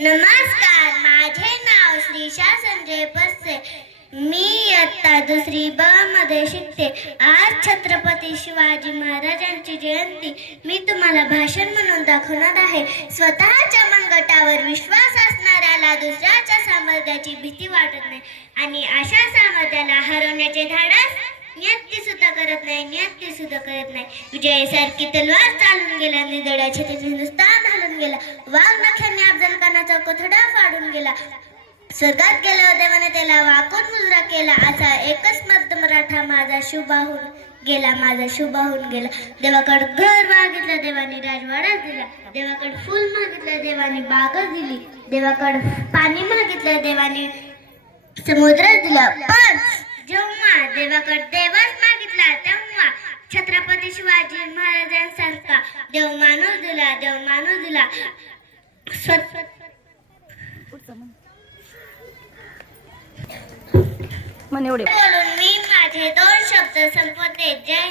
नमस्कार, माझे नाव श्रीशा संजय पस्से. मी इयत्ता 2री ब मध्ये शिकते. आज छत्रपती शिवाजी महाराजांची जयंती मी तुम्हाला भाषण म्हणून दाखवणार आहे. स्वतःच्या मनगटावर विश्वास असणाऱ्याला दुसऱ्याच्या सामर्थ्याची भीती वाटत नाही आणि अशा सामर्थ्याला हरवण्याचे धाडस नियती सुद्धा करत नाही. विजयासारखी तलवार चालून गेला, निधड्याचे हिंदुस्थान हलून गेला. वाघ नख्यांनी अफजल खानाचा कोथडा फाडून गेला. स्वर्गात गेला देवाने त्याला वाकून मुजरा केला. असा एकच मर्द मराठा माझा शुभाहून गेला. देवाकडे घर मागितलं, देवाने राजवाडा दिला. देवाकडे फुल मागितलं, देवाने बागच दिली. देवाकडे पाणी मागितलं, देवाने समुद्र दिला. पण जेव्हा देवाकडे देवच मागितला तेव्हा छत्रपती शिवाजी महाराजांसारखा देव माणूस दिला. बोलून मी माझे 2 शब्द संपवते. जय